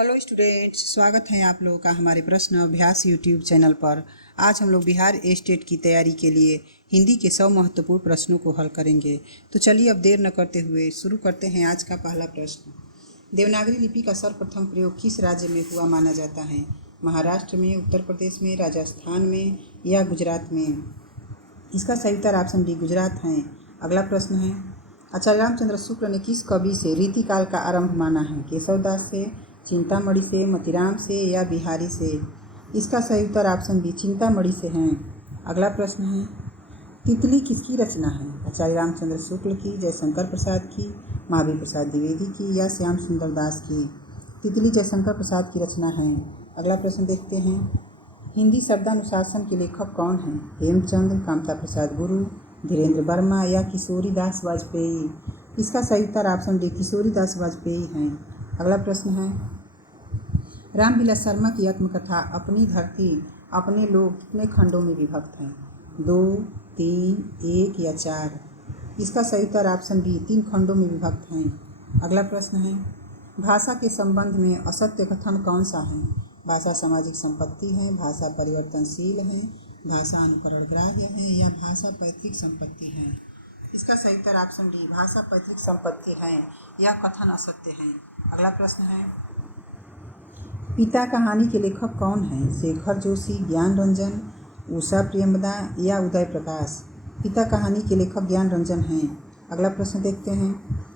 Hello students, स्वागत है आप लोगों का हमारे प्रश्न अभ्यास यूट्यूब चैनल पर। आज हम लोग बिहार स्टेट की तैयारी के लिए हिंदी के 100 महत्वपूर्ण प्रश्नों को हल करेंगे। तो चलिए अब देर न करते हुए शुरू करते हैं आज का पहला प्रश्न। देवनागरी लिपि का सर्वप्रथम प्रयोग किस राज्य में हुआ माना जाता है? महाराष्ट्र में, उत्तर प्रदेश में, राजस्थान में या गुजरात में? इसका सही उत्तर ऑप्शन डी गुजरात है। अगला प्रश्न है, आचार्य रामचंद्र शुक्ल ने किस कवि से रीतिकाल का आरंभ माना है? केशवदास से, चिंतामणि से, मोतीराम से या बिहारी से? इसका सही उत्तर ऑप्शन बी चिंतामणि से है। अगला प्रश्न है, तितली किसकी रचना है? आचार्य रामचंद्र शुक्ल की, जयशंकर प्रसाद की, महावीर प्रसाद द्विवेदी की या श्याम सुंदर दास की? तितली जयशंकर प्रसाद की रचना है। अगला प्रश्न देखते हैं, हिंदी शब्दानुशासन के लेखक कौन हैं? हेमचंद्र, कामता प्रसाद गुरु, धीरेन्द्र वर्मा या किशोरी दास वाजपेयी? इसका सही उत्तर ऑप्शन डी किशोरी दास वाजपेयी हैं। अगला प्रश्न है, रामविलास शर्मा की आत्मकथा अपनी धरती अपने लोग कितने खंडों में विभक्त हैं? 2, 3, 1 या 4? इसका सही उत्तर ऑप्शन बी 3 खंडों में विभक्त हैं। अगला प्रश्न है, भाषा के संबंध में असत्य कथन कौन सा है? भाषा सामाजिक संपत्ति है, भाषा परिवर्तनशील है, भाषा अनुकरण ग्राह्य है या भाषा पैतृक संपत्ति है? इसका सही उत्तर ऑप्शन डी भाषा पैतृक संपत्ति है। यह कथन असत्य है। अगला प्रश्न है, पिता कहानी के लेखक कौन हैं? शेखर जोशी, ज्ञान रंजन, उषा प्रियंवदा या उदय प्रकाश? पिता कहानी के लेखक ज्ञान रंजन हैं। अगला प्रश्न देखते हैं,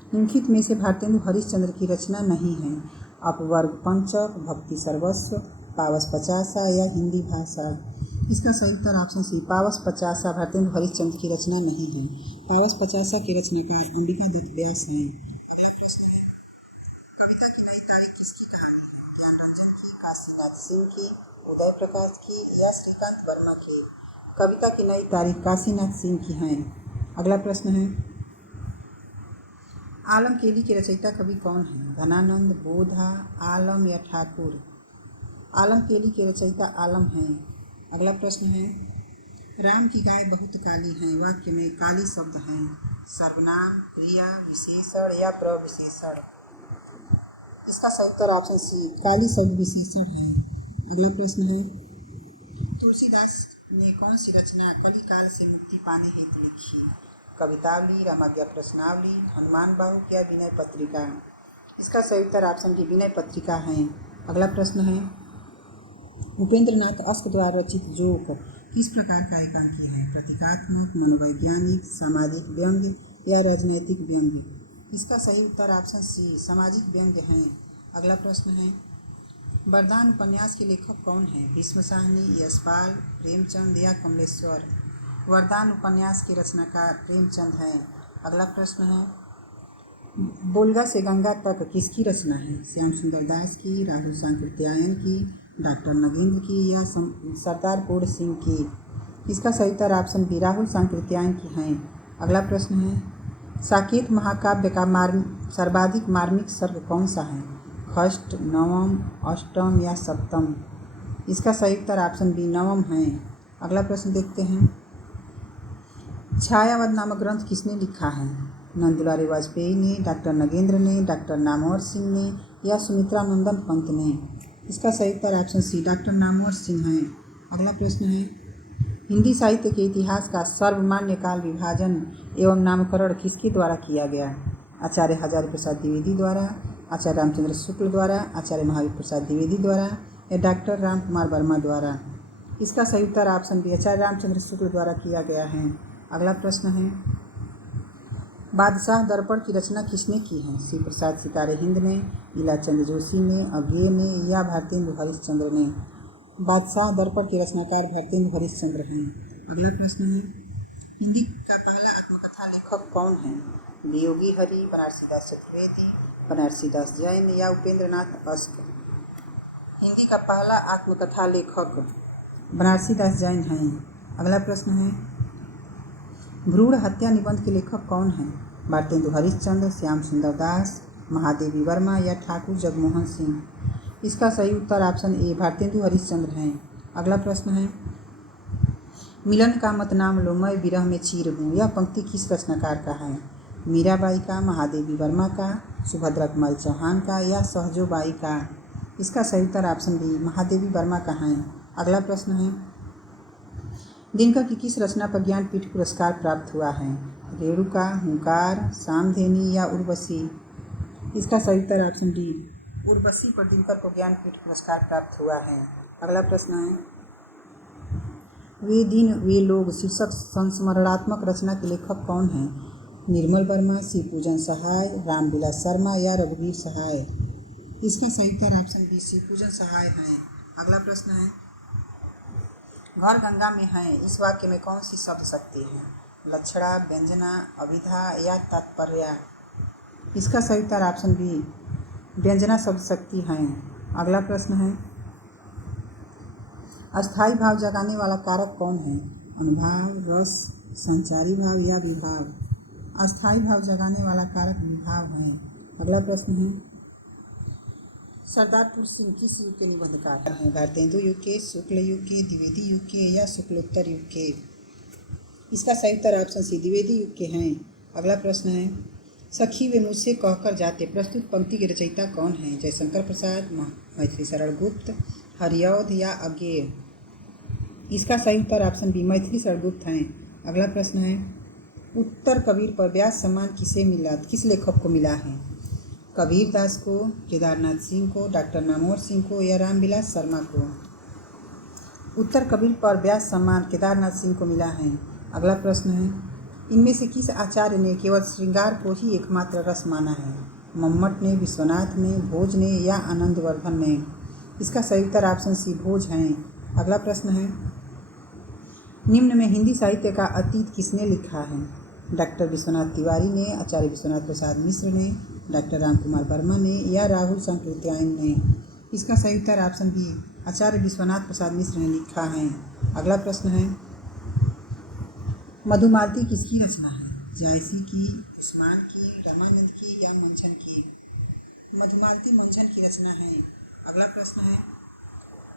निम्नलिखित में से भारतेंदु हरिश्चंद्र की रचना नहीं है? अपवर्ग पंचक, भक्ति सर्वस्व, पावस पचासा या हिंदी भाषा? इसका सही उत्तर ऑप्शन सी पावस पचासा भारतेंदु हरिश्चंद्र की रचना नहीं है। पावस पचासा के रचनाकार अंबिका दत्त व्यास हैं। सिंह की, उदय प्रकाश की या श्रीकांत वर्मा की? कविता की नई तारीख काशीनाथ सिंह की हैं। अगला प्रश्न है, आलम केली के रचयिता कवि कौन हैं? धनानंद, बोधा, आलम या ठाकुर? आलम केली के रचयिता आलम हैं। अगला प्रश्न है, राम की गाय बहुत काली हैं, वाक्य में काली शब्द हैं सर्वनाम, क्रिया, विशेषण या प्रविशेषण? इसका सही उत्तर ऑप्शन सी काली शब्द विशेषण है। अगला प्रश्न है, तुलसीदास ने कौन सी रचना कलिकाल से मुक्ति पाने हेतु लिखी? कवितावली, रामाज्ञा प्रश्नावली, हनुमान बाहुक या विनय पत्रिका? इसका सही उत्तर ऑप्शन डी विनय पत्रिका है। अगला प्रश्न है, उपेंद्र नाथ अश्क द्वारा रचित जोक किस प्रकार का एकांकी है? प्रतीकात्मक, मनोवैज्ञानिक, सामाजिक व्यंग्य या राजनैतिक व्यंग्य? इसका सही उत्तर ऑप्शन सी सामाजिक व्यंग्य हैं। अगला प्रश्न है, वरदान उपन्यास के लेखक कौन हैं? भीष्म साहनी, यशपाल, प्रेमचंद या कमलेश्वर? वरदान उपन्यास के रचनाकार प्रेमचंद हैं। अगला प्रश्न है, बोलगा से गंगा तक किसकी रचना है? श्याम सुंदर दास की, राहुल सांकृत्यायन की, डॉक्टर नगेंद्र की या सरदार पूर्ण सिंह की? इसका सही उत्तर ऑप्शन बी राहुल सांकृत्यायन की हैं। अगला प्रश्न है, साकेत महाकाव्य का सर्वाधिक मार्मिक सर्ग कौन सा है? षष्ठ, नवम, अष्टम या सप्तम? इसका सही उत्तर ऑप्शन बी नवम है। अगला प्रश्न देखते हैं, छायावद नामक ग्रंथ किसने लिखा है? नंदुलारे वाजपेयी ने, डॉक्टर नगेंद्र ने, डॉक्टर नामवर सिंह ने या सुमित्रा नंदन पंत ने? इसका सही उत्तर option C doctor Namvar Singh हैं। अगला प्रश्न है, हिंदी साहित्य के इतिहास का सर्वमान्य काल विभाजन एवं नामकरण किसके द्वारा किया गया? आचार्य हजारी प्रसाद द्विवेदी द्वारा, आचार्य रामचंद्र शुक्ल द्वारा, आचार्य महावीर प्रसाद द्विवेदी द्वारा या डॉक्टर राम कुमार वर्मा द्वारा? इसका सही उत्तर ऑप्शन बी आचार्य रामचंद्र शुक्ल द्वारा किया गया है। अगला प्रश्न है, बादशाह दर्पण की रचना किसने की है? श्री प्रसाद सितारे हिंद ने, इलाचंद जोशी ने, अज्ञे ने या भारतेंदु हरिश्चंद्र ने? बादशाह दर्पण के रचनाकार भारतेंदु हरिश्चंद्र हैं। अगला प्रश्न है, हिंदी का पहला आत्मकथा लेखक कौन है? वियोगी हरि, बनारसी दास चतुर्वेदी, बनारसी दास जैन या उपेंद्र नाथ अश्क? हिंदी का पहला आत्मकथा लेखक बनारसी दास जैन हैं। अगला प्रश्न है, भ्रूण हत्या निबंध के लेखक कौन हैं? भारतेंदु हरिश्चंद्र, श्याम सुंदर दास, महादेवी वर्मा या ठाकुर जगमोहन सिंह? इसका सही उत्तर ऑप्शन ए भारतेंदु हरिश्चंद्र हैं। अगला प्रश्न है, मिलन का मत नाम लो मैं विरह में चीर हूँ, यह पंक्ति किस रचनाकार का है? मीराबाई का, महादेवी वर्मा का, सुभद्रा कुमारी चौहान का या सहजोबाई का? इसका सही उत्तर ऑप्शन बी महादेवी वर्मा का है। अगला प्रश्न है, दिनकर की किस रचना पर ज्ञानपीठ पुरस्कार प्राप्त हुआ है? रेणुका, हुंकार, सामधेनी या उर्वशी? इसका सही उत्तर ऑप्शन डी उर्वशी पर दिनकर को ज्ञानपीठ पुरस्कार प्राप्त हुआ है। अगला प्रश्न है, वे दिन वे लोग शीर्षक संस्मरणात्मक रचना के लेखक कौन हैं? निर्मल वर्मा, शिवपूजन सहाय, रामविलास शर्मा या रघुवीर सहाय? इसका सही उत्तर ऑप्शन बी शिवपूजन सहाय है। अगला प्रश्न है, घर गंगा में है, इस वाक्य में कौन सी शब्द शक्ति है? लक्षणा, व्यंजना, अभिधा या तात्पर्य? इसका सही उत्तर ऑप्शन बी व्यंजना शब्द शक्ति है। अगला प्रश्न है, अस्थायी भाव जगाने वाला कारक कौन है? अनुभाव, रस, संचारी भाव या विभाव? अस्थायी भाव जगाने वाला कारक विभाव है। अगला प्रश्न है, सरदारपुर सिंह किस युग के निबंधकार हैं? भारतेंदु युग के, शुक्ल युग के, द्विवेदी युग के या शुक्लोत्तर युग के? इसका सही उत्तर ऑप्शन सी द्विवेदी युग के हैं। अगला प्रश्न है, सखी वे मुझसे कहकर जाते प्रस्तुत पंक्ति के रचयिता कौन हैं? जयशंकर प्रसाद, मैथिली शरण गुप्त, हरिऔध या अज्ञेय? इसका सही उत्तर ऑप्शन बी मैथिली शरण गुप्त हैं। अगला प्रश्न है, उत्तर कबीर पर व्यास सम्मान किस लेखक को मिला है? कबीर दास को, केदारनाथ सिंह को, डॉक्टर नामवर सिंह को या रामविलास शर्मा को? उत्तर कबीर पर व्यास सम्मान केदारनाथ सिंह को मिला है। अगला प्रश्न है, इनमें से किस आचार्य ने केवल श्रृंगार को ही एकमात्र रस माना है? मम्मट ने, विश्वनाथ ने, भोज ने या आनंदवर्धन ने? इसका सही उत्तर ऑप्शन सी भोज हैं। अगला प्रश्न है, निम्न में हिंदी साहित्य का अतीत किसने लिखा है? डॉक्टर विश्वनाथ तिवारी ने, आचार्य विश्वनाथ प्रसाद मिश्र ने, डॉक्टर रामकुमार वर्मा ने या राहुल संकृत्यायन ने? इसका सही उत्तर ऑप्शन बी आचार्य विश्वनाथ प्रसाद मिश्र ने लिखा है। अगला प्रश्न है, मधुमालती किसकी रचना है? जायसी की, उस्मान की, रामानंद की या मंझन की? मधुमालती मंझन की रचना है। अगला प्रश्न है,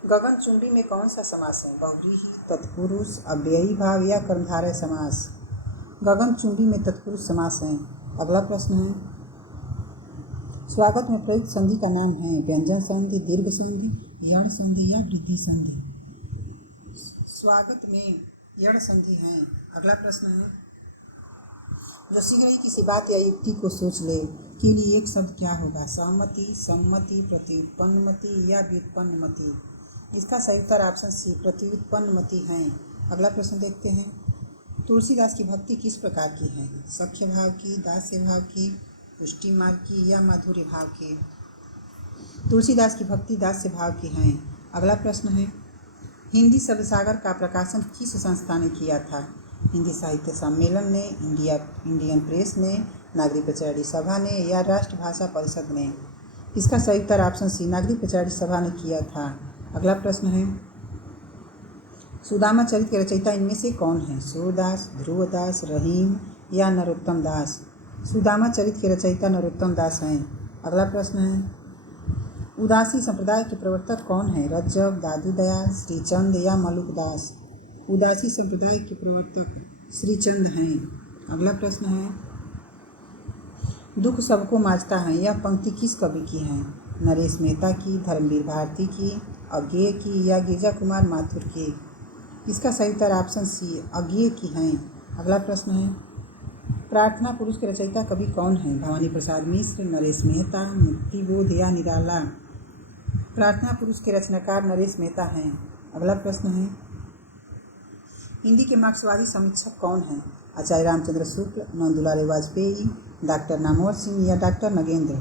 गगनचुंबी में कौन सा समास है? बहुव्रीहि, तत्पुरुष, अव्ययी भाव या कर्मधारय समास? गगनचुंबी में तत्पुरुष समास है। अगला प्रश्न है, स्वागत में प्रयुक्त संधि का नाम है? व्यंजन संधि, दीर्घ संधि, यण संधि या वृद्धि संधि? स्वागत में यण संधि है। अगला प्रश्न है, जो शीघ्र ही किसी बात या युक्ति को सोच ले के लिए एक शब्द क्या होगा? सहमति, सम्मति, प्रत्युत्पन्नमति या व्युत्पन्नमति? इसका सही उत्तर ऑप्शन सी प्रत्युत्पन्नमति है। अगला प्रश्न देखते हैं, तुलसीदास की भक्ति किस प्रकार की है? सख्य भाव की, दास्य भाव की, पुष्टि मार्ग की या माधुर्य भाव की? तुलसीदास की भक्ति दास्य भाव की है। अगला प्रश्न है, हिंदी शब्द सागर का प्रकाशन किस संस्था ने किया था? हिंदी साहित्य सम्मेलन ने, इंडियन प्रेस ने, नागरिक पचौड़ी सभा ने या राष्ट्रभाषा परिषद ने? इसका सही उत्तर ऑप्शन सी नागरिक पचौड़ी सभा ने किया था। अगला प्रश्न है, सुदामा चरित के रचयिता इनमें से कौन है? सूरदास, ध्रुवदास, रहीम या नरोत्तम दास? सुदामा चरित के रचयिता नरोत्तम दास हैं। अगला प्रश्न है, उदासी संप्रदाय के प्रवर्तक कौन है? रज्जव, दादू दयाल, श्रीचंद या मलुक दास? उदासी संप्रदाय के प्रवर्तक श्रीचंद हैं। अगला प्रश्न है, दुख सबको मांझता है यह पंक्ति किस कवि की है? नरेश मेहता की, धर्मवीर भारती की, अज्ञेय की या गिरजा कुमार माथुर की? इसका सही उत्तर ऑप्शन सी अज्ञेय की है। अगला प्रश्न है, प्रार्थना पुरुष के रचयिता कवि कौन है? भवानी प्रसाद मिश्र, नरेश मेहता, मुक्तिबोध या निराला? प्रार्थना पुरुष के रचनाकार नरेश मेहता हैं। अगला प्रश्न है, हिंदी के मार्क्सवादी समीक्षक कौन हैं? आचार्य रामचंद्र शुक्ल, नंदुलाल वाजपेयी, डॉक्टर नामवर सिंह या डॉक्टर नगेंद्र?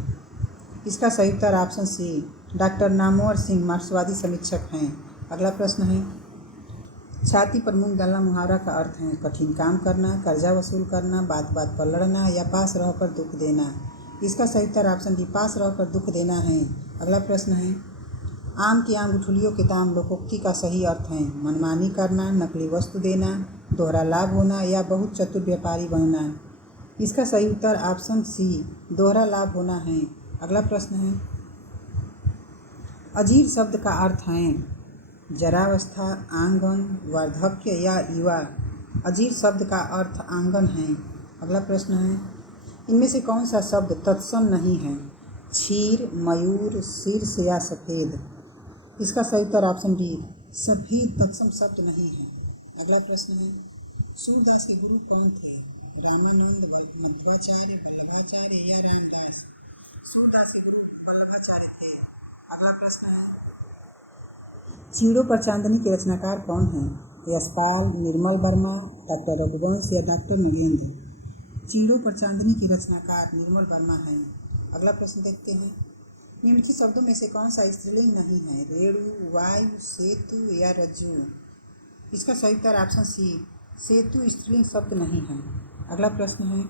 इसका सही उत्तर option C doctor Namvar Singh मार्क्सवादी समीक्षक हैं। अगला प्रश्न है, छाती पर मूंग डालना मुहावरा का अर्थ है? कठिन काम करना, कर्जा वसूल करना, बात बात पर लड़ना या पास रहकर दुख देना? इसका सही उत्तर ऑप्शन डी पास रहकर दुख देना है। अगला प्रश्न है, आम की आम गुठलियों के दाम लोकोक्ति का सही अर्थ है? मनमानी करना, नकली वस्तु देना, दोहरा लाभ होना या बहुत चतुर व्यापारी बनना? इसका सही उत्तर ऑप्शन सी दोहरा लाभ होना है। अगला प्रश्न है, अजीर शब्द का अर्थ है? जरावस्था, आंगन, वार्धक्य या युवा? अजीर शब्द का अर्थ आंगन है। अगला प्रश्न है, इनमें से कौन सा शब्द तत्सम नहीं है? क्षीर, मयूर, शीर्ष या सफ़ेद। इसका सही उत्तर ऑप्शन डी सफ़ेद तत्सम शब्द नहीं है। अगला प्रश्न है, सूरदास के गुरु कौन थे? रामानंद, मध्वाचार्य, वल्लभाचार्य या रामदास? सूरदास के गुरु वल्लभाचार्य थे। अगला प्रश्न है, चीड़ों पर चांदनी के रचनाकार कौन हैं? यशपाल, निर्मल वर्मा, डॉक्टर रघुवंश या डॉक्टर नगेंद्र? चीड़ों पर चांदनी के रचनाकार निर्मल वर्मा हैं। अगला प्रश्न देखते हैं, निम्नलिखित शब्दों में से कौन सा स्त्रीलिंग नहीं है? रेणु, वायु, सेतु या रज्जु? इसका सही उत्तर ऑप्शन सी सेतु स्त्रीलिंग शब्द नहीं है। अगला प्रश्न है,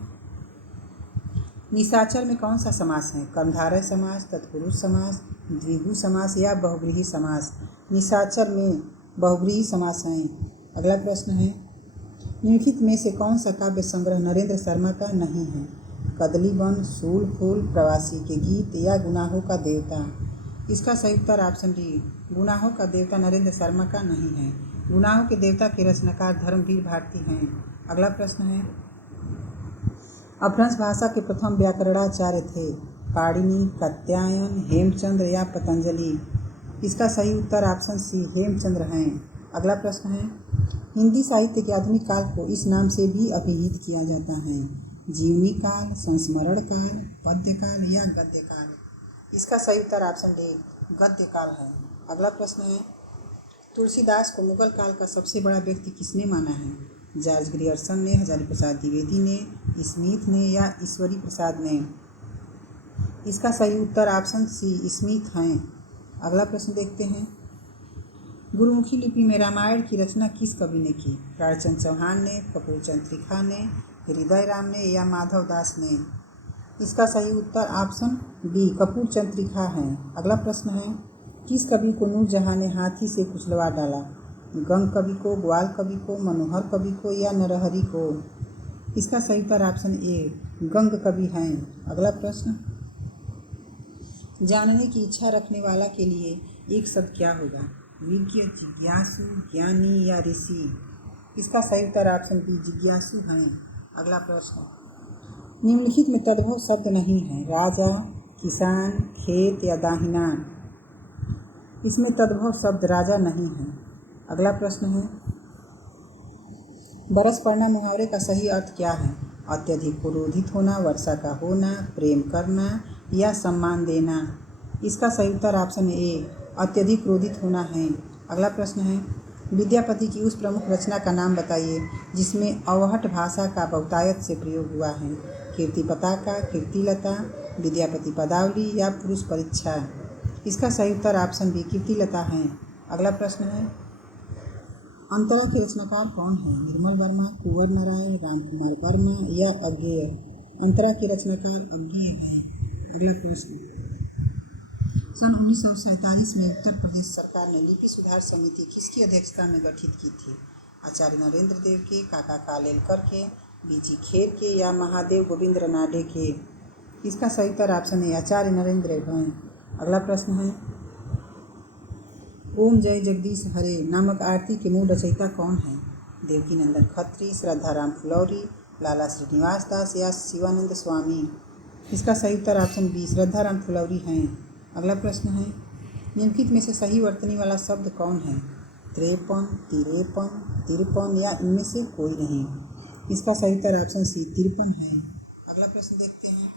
निशाचर में कौन सा समास है? कर्मधारय समास, तत्पुरुष समास, द्विगु समास या बहुव्रीहि समास? निशाचर में बहुव्रीहि समास हैं। अगला प्रश्न है, निम्नलिखित में से कौन सा काव्य संग्रह नरेंद्र शर्मा का नहीं है? कदली वन, सूल फूल, प्रवासी के गीत या गुनाहों का देवता? इसका सही उत्तर ऑप्शन डी गुनाहों का देवता नरेंद्र शर्मा का नहीं है। गुनाहों के देवता के रचनाकार धर्मवीर भारती हैं। अगला प्रश्न है, अपभ्रंश भाषा के प्रथम व्याकरणाचार्य थे? पाणिनि, कात्यायन, हेमचंद्र या पतंजलि? इसका सही उत्तर ऑप्शन सी हेमचंद्र हैं। अगला प्रश्न है, हिंदी साहित्य के आधुनिक काल को इस नाम से भी अभिहित किया जाता है? जीवनी काल, संस्मरण काल, पद्य काल या गद्य काल? इसका सही उत्तर ऑप्शन डी गद्य काल है। अगला प्रश्न है, तुलसीदास को मुगल काल का सबसे बड़ा व्यक्ति किसने माना है? जॉर्ज ग्रियर्सन ने, हजारी प्रसाद द्विवेदी ने, स्मिथ ने या ईश्वरी प्रसाद ने? इसका सही उत्तर ऑप्शन सी स्मिथ हैं। अगला प्रश्न देखते हैं, गुरुमुखी लिपि में रामायण की रचना किस कवि ने की? प्राणचंद चौहान ने, कपूरचंद त्रिखा ने, हृदय राम ने या माधव दास ने? इसका सही उत्तर ऑप्शन बी कपूरचंद त्रिखा है। अगला प्रश्न है, किस कवि को नूरजहां ने हाथी से कुचलवा डाला? गंग कवि को, ग्वाल कवि को, मनोहर कवि को या नरहरि को? इसका सही उत्तर ऑप्शन ए गंग कवि हैं। अगला प्रश्न, जानने की इच्छा रखने वाला के लिए एक शब्द क्या होगा? विज्ञ, जिज्ञासु, ज्ञानी या ऋषि? इसका सही उत्तर ऑप्शन बी जिज्ञासु हैं। अगला प्रश्न, निम्नलिखित में तद्भव शब्द नहीं है? राजा, किसान, खेत या दाहिना? इसमें तद्भव शब्द राजा नहीं है। अगला प्रश्न है, बरस पड़ना मुहावरे का सही अर्थ क्या है? अत्यधिक क्रोधित होना, वर्षा का होना, प्रेम करना या सम्मान देना? इसका सही उत्तर ऑप्शन ए अत्यधिक क्रोधित होना है। अगला प्रश्न है, विद्यापति की उस प्रमुख रचना का नाम बताइए जिसमें अवहट भाषा का बहुतायत से प्रयोग हुआ है? कीर्ति पताका, कीर्तिलता, विद्यापति पदावली या पुरुष परीक्षा? इसका सही उत्तर ऑप्शन बी कीर्तिलता है। अगला प्रश्न है, अंतरा के रचनाकार कौन है? निर्मल वर्मा, कुंवर नारायण, रामकुमार वर्मा या अज्ञेय? अंतरा के रचनाकार अज्ञेय हैं। अगला प्रश्न, सन 1947 में उत्तर प्रदेश सरकार ने लिपि सुधार समिति किसकी अध्यक्षता में गठित की थी? आचार्य नरेंद्र देव के, काका कालेलकर के, बीजी खेर के या महादेव गोविंद रनाडे के? इसका सही उत्तर ऑप्शन है आचार्य नरेंद्र देव हैं। अगला प्रश्न है, ओम जय जगदीश हरे नामक आरती के मूल रचयिता कौन हैं? देवकी नंदन खत्री, श्रद्धाराम फुलौरी, लाला श्रीनिवास दास या शिवानंद स्वामी? इसका सही उत्तर ऑप्शन बी श्रद्धाराम फुलौरी हैं। अगला प्रश्न है, निम्नलिखित में से सही वर्तनी वाला शब्द कौन है? 53, 53, 53 या इनमें से कोई नहीं? इसका सही उत्तर ऑप्शन सी 53 है। अगला प्रश्न देखते हैं,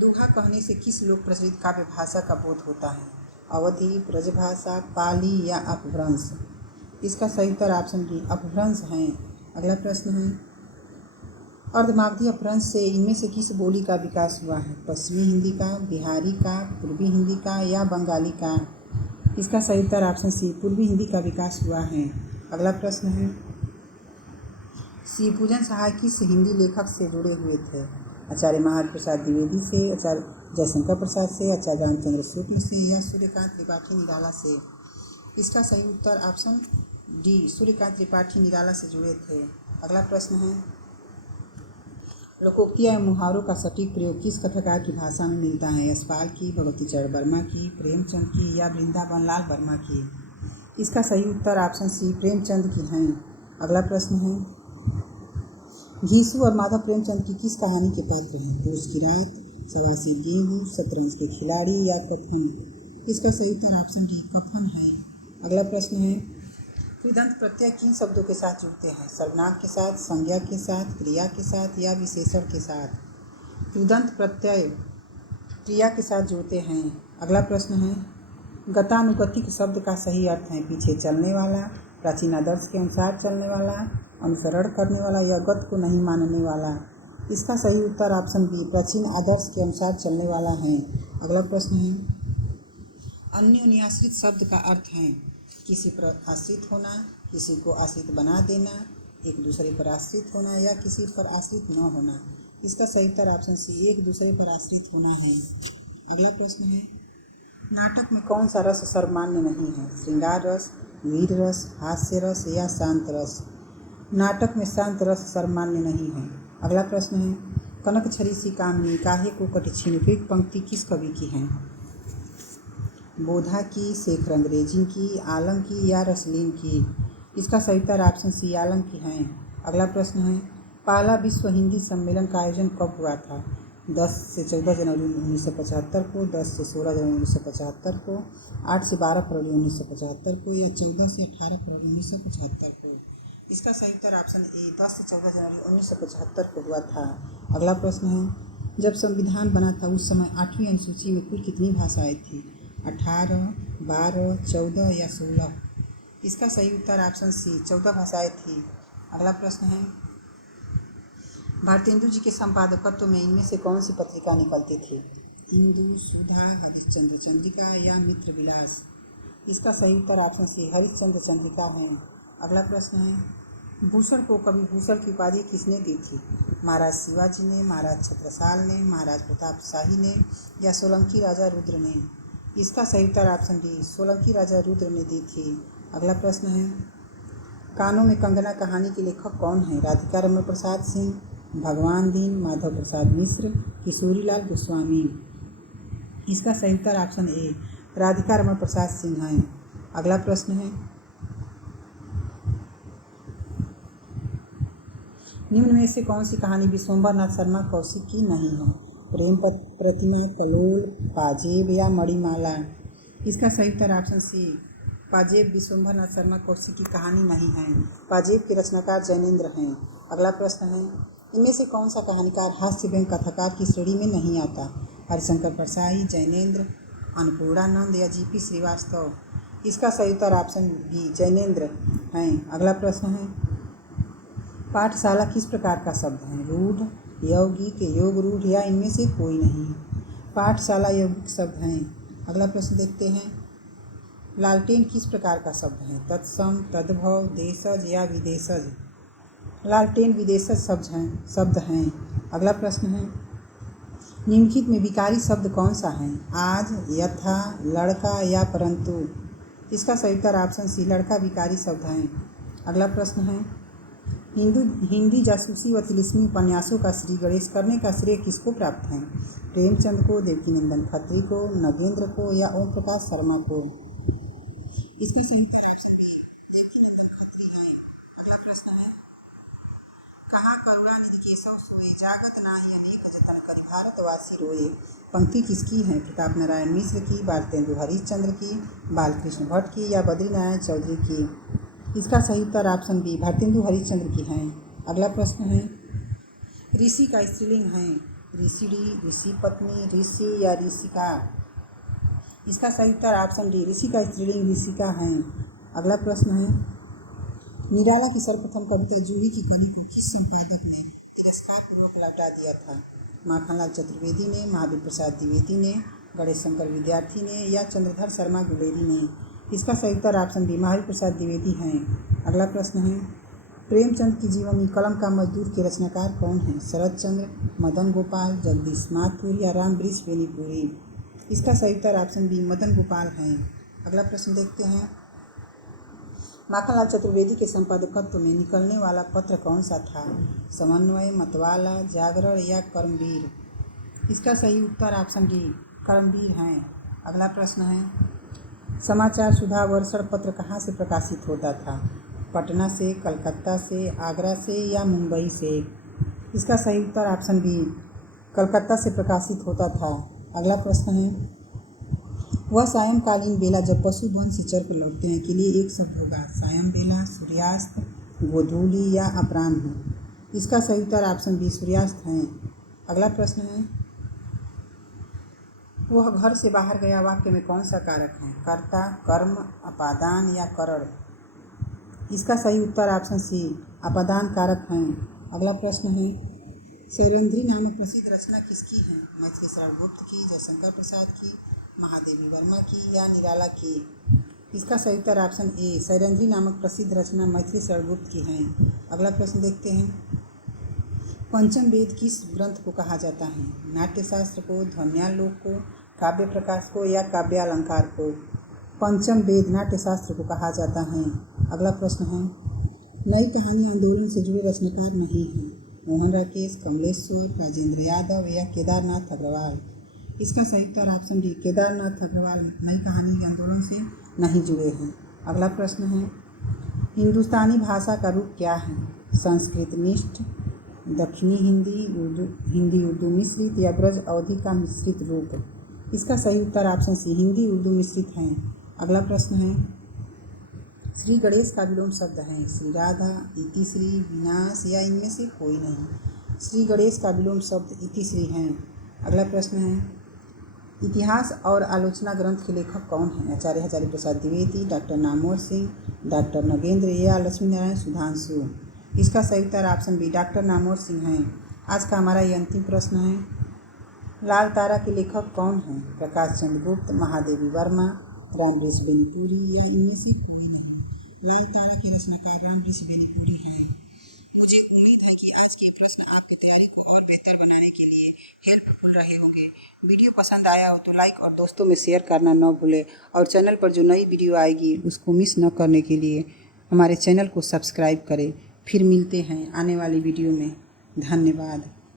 दोहा कहने से किस लोक प्रचलित काव्य भाषा का बोध होता है? अवधी, ब्रजभाषा, पाली या अपभ्रंश? इसका सही उत्तर ऑप्शन डी अपभ्रंश हैं। अगला प्रश्न है, अर्धमागधी अपभ्रंश से इनमें से किस बोली का विकास हुआ है? पश्चिमी हिंदी का, बिहारी का, पूर्वी हिंदी का या बंगाली का? इसका सही उत्तर ऑप्शन सी पूर्वी हिंदी का विकास हुआ है। अगला प्रश्न है, शिवपूजन सहाय किस हिंदी लेखक से जुड़े हुए थे? आचार्य महादेव प्रसाद द्विवेदी से, आचार्य जयशंकर प्रसाद से, आचार्य रामचंद्र शुक्ल से या सूर्यकांत त्रिपाठी निराला से? इसका सही उत्तर ऑप्शन डी सूर्यकांत त्रिपाठी निराला से जुड़े थे। अगला प्रश्न है, लोकोक्तियाँ एवं मुहावरों का सटीक प्रयोग किस कथाकार की भाषा में मिलता है? यशपाल की, भगवती चरण वर्मा की, प्रेमचंद की या वृंदावन लाल वर्मा की? इसका सही उत्तर ऑप्शन सी प्रेमचंद की हैं। अगला प्रश्न है, घीसू और माधव प्रेमचंद की किस कहानी के पात्र हैं? पूस की रात, सवासी गेहूँ, शतरंज के खिलाड़ी या कफन। इसका सही उत्तर ऑप्शन डी कफन है। अगला प्रश्न है, कृदंत प्रत्यय किन शब्दों के साथ जुड़ते हैं? सर्वनाम के साथ, संज्ञा के साथ, क्रिया के साथ या विशेषण के साथ? कृदंत प्रत्यय क्रिया के साथ जुड़ते हैं। अगला प्रश्न है, गतानुगतिक शब्द का सही अर्थ है पीछे चलने वाला, प्राचीन आदर्श के अनुसार चलने वाला, अनुसरण करने वाला या गत को नहीं मानने वाला। इसका सही उत्तर ऑप्शन बी प्राचीन आदर्श के अनुसार चलने वाला है। अगला प्रश्न है, अन्योन्याश्रित शब्द का अर्थ है किसी पर आश्रित होना, किसी को आश्रित बना देना, एक दूसरे पर आश्रित होना या किसी पर आश्रित न होना। इसका सही उत्तर ऑप्शन सी एक दूसरे पर आश्रित होना है। अगला प्रश्न है, नाटक में कौन सा रस सर्वमान्य नहीं है? श्रृंगार रस, वीर रस, हास्य रस या शांत रस? नाटक में शांत रस सर्वमान्य नहीं है। अगला प्रश्न है, कनक छरीसी कामनी काहे को कटी छीन उपयुक्त पंक्ति किस कवि की है? बोधा की, शेखर अंग्रेजी की, आलम की या रसलीन की? इसका सही उत्तर ऑप्शन सी आलम की है। अगला प्रश्न है, पहला विश्व हिंदी सम्मेलन का आयोजन कब हुआ था? 10 से 14 जनवरी 1975 को, 10 से 16 जनवरी 1975 को, 8 से 12 फरवरी 1975 को या 14 से 18 फरवरी 1975 को? इसका सही उत्तर ऑप्शन ए 10 से 14 जनवरी 1975 को हुआ था। अगला प्रश्न है, जब संविधान बना था उस समय 8वीं अनुसूची में कुल कितनी भाषाएं थी? 18, 12, 14 या 16? इसका सही उत्तर ऑप्शन सी 14 भाषाएं थी। अगला प्रश्न है, भारतेंदु जी के संपादकत्व में इनमें से कौन सी पत्रिका निकलती थी? हिंदू, सुधा, हरिश्चंद्र चंद्रिका या मित्र विलास? इसका सही उत्तर ऑप्शन सी हरिश्चंद्र चंद्रिका है। अगला प्रश्न है, भूषण को कवि भूषण की उपाधि किसने दी थी? महाराज शिवाजी ने, महाराज छत्रसाल ने, महाराज प्रताप शाही ने या सोलंकी राजा रुद्र ने? इसका सही उत्तर ऑप्शन डी सोलंकी राजा रुद्र ने दी थी। अगला प्रश्न है, कानों में कंगना कहानी के लेखक कौन है? राधिका रमण प्रसाद सिंह, भगवान दीन, माधव प्रसाद मिश्र, किशोरीलाल गोस्वामी? इसका सही उत्तर ऑप्शन ए राधिका रमण प्रसाद सिंह है। अगला प्रश्न है, निम्न में से कौन सी कहानी विश्वम्भर नाथ शर्मा कौशिक की नहीं है? प्रेम प्रतिमा, कलोल, पाजेब या मणिमाला? इसका सही उत्तर ऑप्शन सी पाजेब विश्वम्भर नाथ शर्मा कौशिक की कहानी नहीं है। पाजेब के रचनाकार जैनेन्द्र हैं। अगला प्रश्न है, इनमें से कौन सा कहानीकार हास्य व्यंग कथाकार की श्रेणी में नहीं आता? हरिशंकर परसाई, जैनेन्द्र, अन्नपूर्णानंद या जीपी श्रीवास्तव? इसका सही उत्तर ऑप्शन बी जैनेन्द्र हैं। अगला प्रश्न है, पाठशाला किस प्रकार का शब्द है? रूढ़, यौगिक, योग रूढ़ या इनमें से कोई नहीं? पाठशाला यौगिक शब्द हैं। अगला प्रश्न देखते हैं, लालटेन किस प्रकार का शब्द है? तत्सम, तद्भव, देशज या विदेशज? लालटेन विदेशज शब्द हैं। अगला प्रश्न है, निम्नलिखित में विकारी शब्द कौन सा है? आज, यथा, लड़का या परंतु? इसका सही उत्तर ऑप्शन सी लड़का विकारी शब्द हैं। अगला प्रश्न है, हिंदी जासूसी व तिलिस्मी उपन्यासों का श्री गणेश करने का श्रेय किसको प्राप्त है? प्रेमचंद को, देवकीनंदन खत्री को, नगेंद्र को या ओम प्रकाश शर्मा को? इसका सही उत्तर ऑप्शन बी देवकीनंदन खत्री है। अगला प्रश्न है, कहाँ करुणानिधि केशव सोए, जागत नाही अनेक जतन करि भारतवासी रोए? पंक्ति किसकी है? प्रताप नारायण मिश्र की, भारतेंदु हरिश्चंद्र की, बालकृष्ण भट्ट की या बद्रीनारायण चौधरी की? इसका सही उत्तर ऑप्शन बी भारतेंदु हरिश्चंद्र की है। अगला प्रश्न है, ऋषि का स्त्रीलिंग है? ऋषिडी, ऋषि पत्नी, ऋषि या ऋषिका? इसका सही उत्तर ऑप्शन डी ऋषि का स्त्रीलिंग ऋषिका है। अगला प्रश्न है, निराला की सर्वप्रथम कविता जूही की कली को किस संपादक ने तिरस्कार पूर्वक लौटा दिया था? माखनलाल चतुर्वेदी ने, महावीर प्रसाद द्विवेदी ने, गणेश शंकर विद्यार्थी ने या चंद्रधर शर्मा गुलेरी ने? इसका सही उत्तर ऑप्शन बी महावीर प्रसाद द्विवेदी हैं। अगला प्रश्न है, प्रेमचंद की जीवनी कलम का मजदूर के रचनाकार कौन है? शरद चंद्र, मदन गोपाल, जगदीश माथुर या राम वृक्ष बेनीपुरी? इसका सही उत्तर ऑप्शन बी मदन गोपाल हैं। अगला प्रश्न देखते हैं, माखनलाल चतुर्वेदी के संपादकत्व में निकलने वाला पत्र कौन सा था? समन्वय, मतवाला, जागरण या कर्मवीर? इसका सही उत्तर ऑप्शन डी कर्मवीर हैं। अगला प्रश्न है, समाचार सुधा वर्षण पत्र कहाँ से प्रकाशित होता था? पटना से, कलकत्ता से, आगरा से या मुंबई से? इसका सही उत्तर ऑप्शन बी कलकत्ता से प्रकाशित होता था। अगला प्रश्न है, वह सायंकालीन बेला जब पशु वन से चर कर लौटते हैं के लिए एक शब्द होगा। सायं बेला, सूर्यास्त, गोधूली या अपराह्न। इसका सही उत्तर ऑप्शन बी सूर्यास्त है। अगला प्रश्न है, वह घर से बाहर गया वाक्य में कौन सा कारक है। कर्ता, कर्म, अपादान या करण। इसका सही उत्तर ऑप्शन सी अपादान कारक है। अगला प्रश्न है, सैरंध्री नामक प्रसिद्ध रचना किसकी है। मैथिली शरण गुप्त की, जयशंकर प्रसाद की, महादेवी वर्मा की या निराला की। इसका सही उत्तर ऑप्शन ए सैरंध्री नामक प्रसिद्ध रचना मैथिली शरण गुप्त की है। अगला प्रश्न देखते हैं, पंचम वेद किस ग्रंथ को कहा जाता है। नाट्यशास्त्र को, ध्वन्यालोक को, काव्य प्रकाश को या काव्यालंकार को। पंचम वेद नाट्यशास्त्र को कहा जाता है। अगला प्रश्न है, नई कहानी आंदोलन से जुड़े रचनाकार नहीं हैं। मोहन राकेश, कमलेश्वर, राजेंद्र यादव या केदारनाथ अग्रवाल। इसका सही उत्तर ऑप्शन डी केदारनाथ अग्रवाल नई कहानी आंदोलन से नहीं जुड़े हैं। अगला प्रश्न है, हिंदुस्तानी भाषा का रूप क्या है। संस्कृत मिश्र, दक्षिणी हिंदी उर्दू मिश्रित या ब्रज अवधि का मिश्रित रूप। इसका सही उत्तर ऑप्शन सी हिंदी उर्दू मिश्रित है। अगला प्रश्न है, श्री गणेश का विलोम शब्द है। श्री राधा, इतिश्री, विनाश या इनमें से कोई नहीं। श्री गणेश का विलोम शब्द इतिश्री है। अगला प्रश्न है, इतिहास और आलोचना ग्रंथ के लेखक कौन हैं। आचार्य हजारी प्रसाद द्विवेदी, डॉक्टर नामवर सिंह, डॉक्टर नगेंद्र या लक्ष्मी नारायण सुधांशु। इसका सही उत्तर option B doctor Namvar Singh है। आज का हमारा ये अंतिम प्रश्न है, लाल तारा के लेखक कौन हैं। प्रकाश चंद्र गुप्त, महादेवी वर्मा, रामवृष बेनीपुरी या इनमें से कोई नहीं। लाल तारा के रचनाकार रामवृष बेनीपुरी हैं। मुझे उम्मीद है कि आज के प्रश्न आपकी तैयारी को और बेहतर बनाने के लिए हेल्पफुल रहे होंगे। वीडियो पसंद आया हो तो लाइक और दोस्तों में शेयर करना न भूलें और चैनल पर जो नई वीडियो आएगी उसको मिस न करने के लिए हमारे चैनल को सब्सक्राइब करें। फिर मिलते हैं आने वाली वीडियो में। धन्यवाद।